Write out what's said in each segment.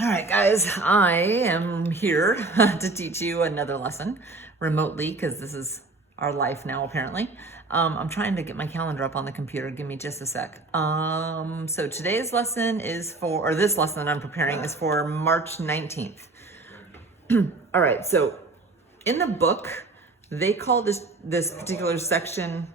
All right, guys, I am here to teach you another lesson remotely because this is our life now, apparently. I'm trying to get my calendar up on the computer. Give me just a sec. So today's lesson is for, or this lesson that I'm preparing is for March 19th. All right, so in the book, they call this particular section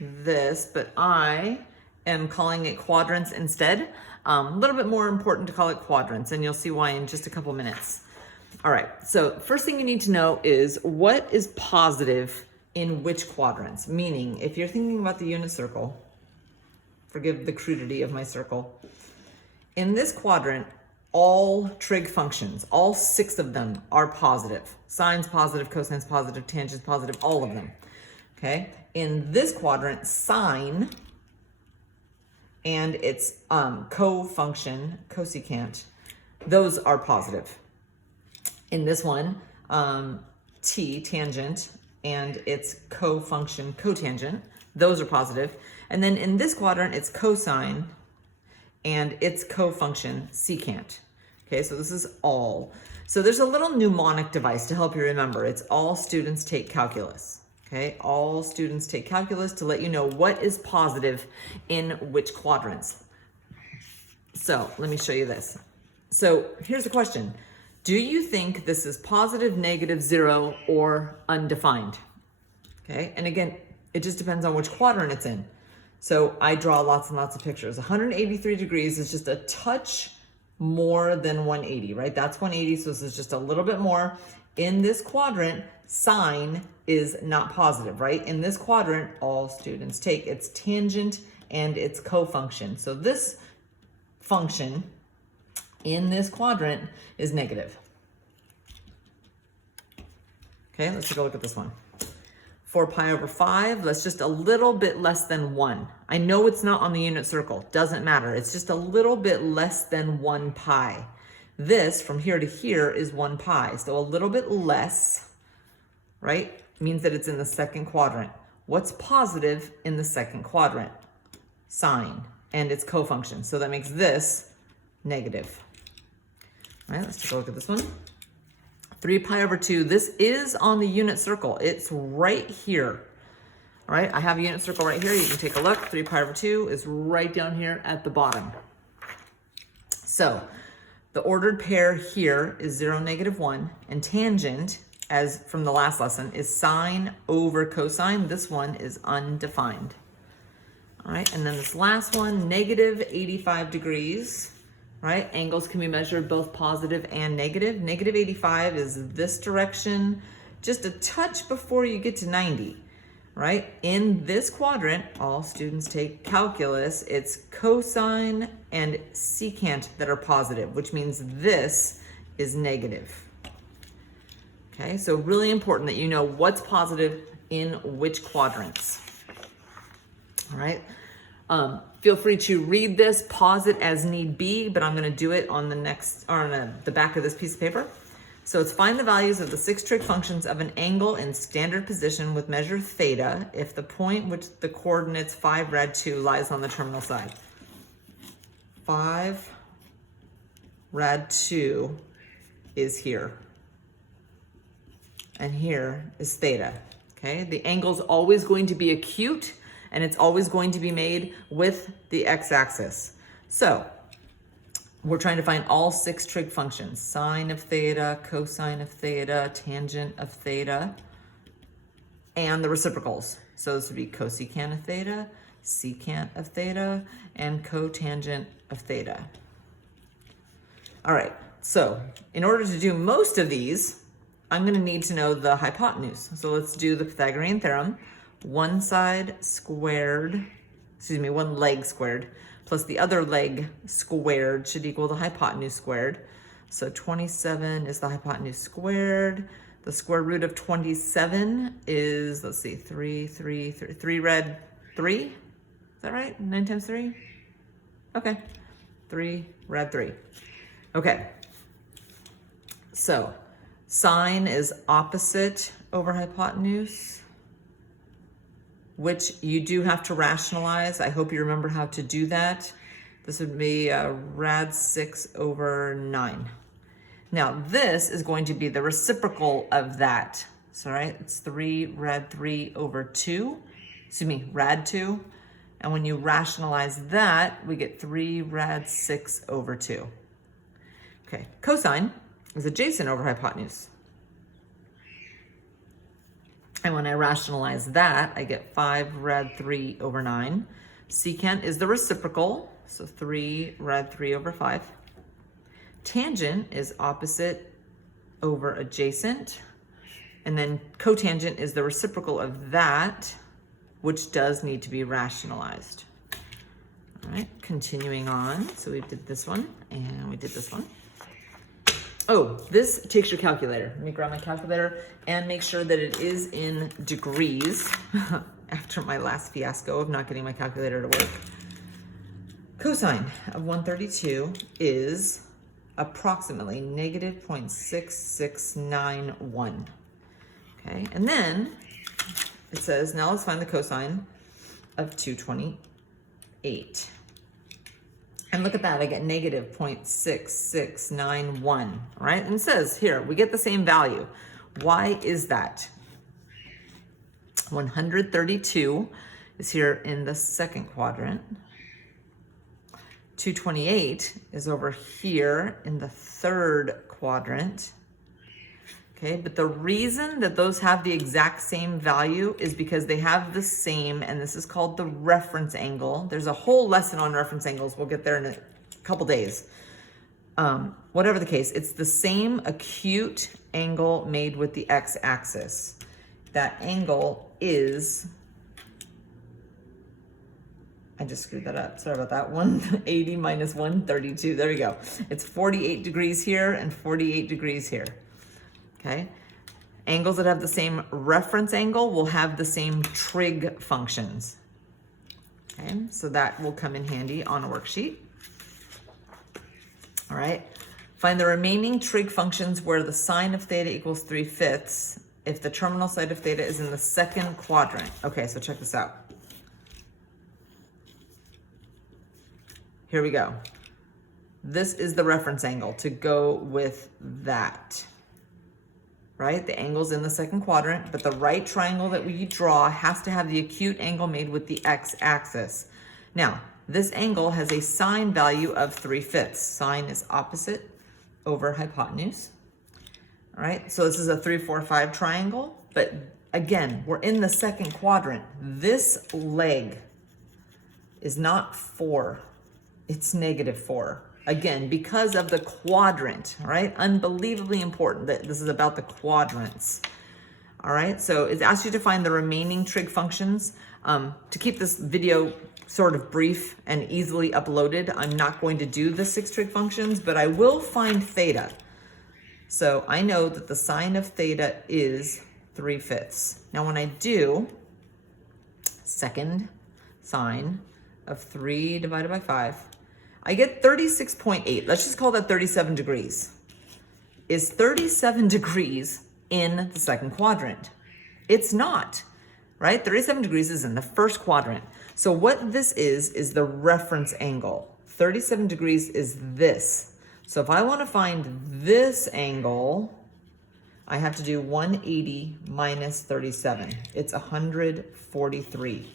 this, but I am calling it quadrants instead. A little bit more important to call it quadrants, and you'll see why in just a couple minutes. All right, so first thing you need to know is what is positive in which quadrants? Meaning, if you're thinking about the unit circle, forgive the crudity of my circle, in this quadrant, all trig functions, all 6 of them are positive. Sine's positive, cosine's positive, tangent's positive, all of them. Okay, in this quadrant, sine and its co-function, cosecant, those are positive. In this one, t, tangent, and its co-function, cotangent, those are positive. And then in this quadrant, it's cosine and its co-function, secant. Okay, so this is all. So there's a little mnemonic device to help you remember. It's all students take calculus. Okay, all students take calculus to let you know what is positive in which quadrants. So let me show you this. So here's the question. Do you think this is positive, negative, 0, or undefined? Okay, and again, it just depends on which quadrant it's in. So I draw lots and lots of pictures. 183 degrees is just a touch more than 180, right? That's 180, so this is just a little bit more. In this quadrant, sine is not positive, right? In this quadrant, all students take its tangent and its cofunction. So this function in this quadrant is negative. Okay, let's take a look at this one. 4 pi over 5, that's just a little bit less than 1. I know it's not on the unit circle, doesn't matter. It's just a little bit less than 1 pi. This, from here to here, is 1 pi. So a little bit less, right, means that it's in the second quadrant. What's positive in the second quadrant? Sine and its cofunction. So that makes this negative. All right, let's take a look at this one. 3 pi over 2, this is on the unit circle. It's right here. All right, I have a unit circle right here. You can take a look. 3 pi over 2 is right down here at the bottom. So the ordered pair here is 0, negative 1, and tangent, as from the last lesson, is sine over cosine. This one is undefined. All right, and then this last one, negative 85 degrees, right? Angles can be measured both positive and negative. Negative 85 is this direction, just a touch before you get to 90, right? In this quadrant, all students take calculus. It's cosine and secant that are positive, which means this is negative. Okay, so really important that you know what's positive in which quadrants. All right, feel free to read this, pause it as need be, but I'm going to do it on the next, or on the back of this piece of paper. So it's find the values of the 6 trig functions of an angle in standard position with measure theta if the point which the coordinates 5 rad 2 lies on the terminal side. 5 rad 2 is here. And here is theta, okay? The angle's always going to be acute, and it's always going to be made with the x-axis. So we're trying to find all 6 trig functions: sine of theta, cosine of theta, tangent of theta, and the reciprocals. So this would be cosecant of theta, secant of theta, and cotangent of theta. All right, so in order to do most of these, I'm going to need to know the hypotenuse. So let's do the Pythagorean Theorem. One leg squared plus the other leg squared should equal the hypotenuse squared. So 27 is the hypotenuse squared. The square root of 27 is, let's see, 3 rad 3. Is that right? 9 times 3? Okay. 3 rad 3. Okay. So sine is opposite over hypotenuse, which you do have to rationalize. I hope you remember how to do that. This would be rad 6 over 9. Now this is going to be the reciprocal of that. So right, it's 3 rad 3 over 2, excuse me, rad 2. And when you rationalize that, we get 3 rad 6 over 2. Okay, cosine is adjacent over hypotenuse. And when I rationalize that, I get 5 rad 3 over 9. Secant is the reciprocal, so 3 rad 3 over 5. Tangent is opposite over adjacent. And then cotangent is the reciprocal of that, which does need to be rationalized. All right, continuing on. So we did this one and we did this one. Oh, this takes your calculator. Let me grab my calculator and make sure that it is in degrees after my last fiasco of not getting my calculator to work. Cosine of 132 is approximately negative 0.6691. Okay, and then it says, now let's find the cosine of 228. And look at that, I get negative 0.6691, right? And it says here, we get the same value. Why is that? 132 is here in the second quadrant. 228 is over here in the third quadrant. Okay, but the reason that those have the exact same value is because they have the same, and this is called the reference angle. There's a whole lesson on reference angles. We'll get there in a couple days. Whatever the case, it's the same acute angle made with the x-axis. That angle is, I just screwed that up. Sorry about that. 180 minus 132. There we go. It's 48 degrees here and 48 degrees here. Okay, angles that have the same reference angle will have the same trig functions. Okay, so that will come in handy on a worksheet. All right, find the remaining trig functions where the sine of theta equals 3/5 if the terminal side of theta is in the second quadrant. Okay, so check this out. Here we go. This is the reference angle to go with that. Right? The angle's in the second quadrant, but the right triangle that we draw has to have the acute angle made with the x-axis. Now, this angle has a sine value of 3/5. Sine is opposite over hypotenuse. All right, so this is a 3, 4, 5 triangle, but again, we're in the second quadrant. This leg is not 4, it's -4. Again, because of the quadrant, all right? Unbelievably important that this is about the quadrants. All right, so it asks you to find the remaining trig functions. To keep this video sort of brief and easily uploaded, I'm not going to do the 6 trig functions, but I will find theta. So I know that the sine of theta is 3/5. Now when I do second sine of 3 divided by 5, I get 36.8. Let's just call that 37 degrees. Is 37 degrees in the second quadrant? It's not, right? 37 degrees is in the first quadrant. So what this is the reference angle. 37 degrees is this. So if I want to find this angle, I have to do 180 minus 37. It's 143,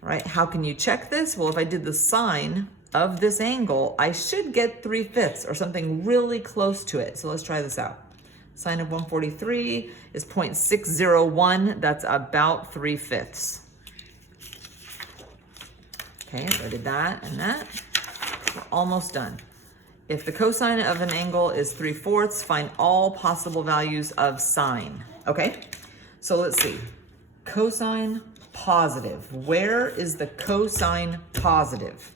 right? How can you check this? Well, if I did the sine of this angle, I should get 3/5 or something really close to it. So let's try this out. Sine of 143 is 0.601. That's about 3/5. Okay, so I did that and that. We're almost done. If the cosine of an angle is 3/4, find all possible values of sine. Okay, so let's see. Cosine positive. Where is the cosine positive?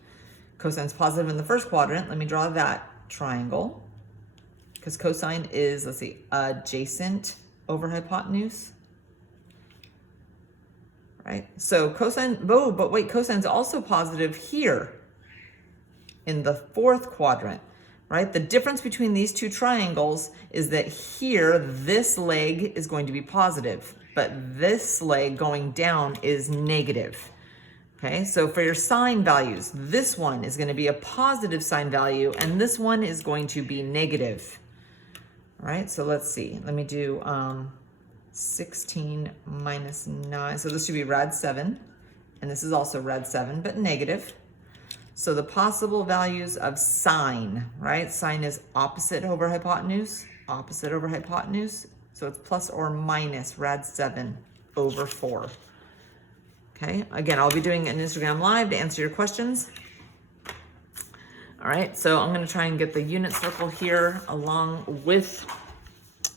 Cosine's positive in the first quadrant. Let me draw that triangle. Because cosine is, let's see, adjacent over hypotenuse. Right? So cosine, oh, but wait, cosine's also positive here in the fourth quadrant. Right? The difference between these two triangles is that here, this leg is going to be positive, but this leg going down is negative. Okay, so for your sine values, this one is going to be a positive sine value, and this one is going to be negative. All right, so let's see. Let me do 16 minus 9. So this should be rad 7, and this is also rad 7, but negative. So the possible values of sine, right? Sine is opposite over hypotenuse, opposite over hypotenuse. So it's plus or minus rad 7 over 4. Okay, again, I'll be doing an Instagram live to answer your questions. All right, so I'm gonna try and get the unit circle here along with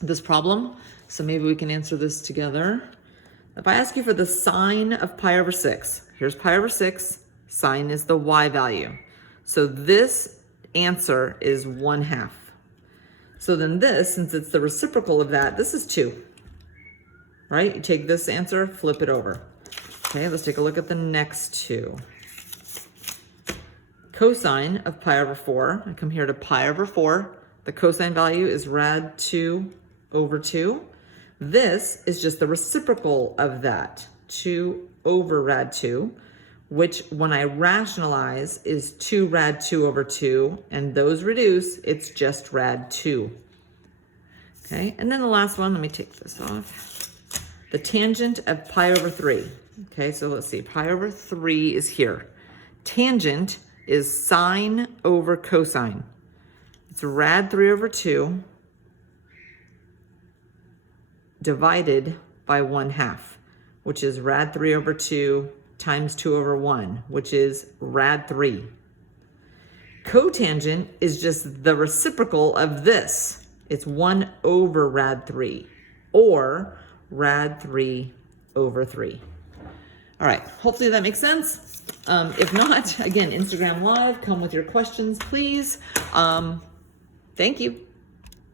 this problem. So maybe we can answer this together. If I ask you for the sine of pi over 6, here's pi over 6, sine is the y value. So this answer is 1/2. So then this, since it's the reciprocal of that, this is 2, right? You take this answer, flip it over. Okay, let's take a look at the next two. Cosine of pi over 4, I come here to pi over 4. The cosine value is rad 2 over 2. This is just the reciprocal of that, 2 over rad 2, which when I rationalize is 2 rad 2 over 2, and those reduce, it's just rad 2. Okay, and then the last one, let me take this off. The tangent of pi over 3. Okay, so let's see, pi over 3 is here. Tangent is sine over cosine. It's rad 3 over 2 divided by 1/2, which is rad 3 over 2 times 2 over 1, which is rad 3. Cotangent is just the reciprocal of this. It's 1 over rad 3, or rad 3 over 3. All right, hopefully that makes sense. If not, again, Instagram Live, come with your questions, please. Thank you.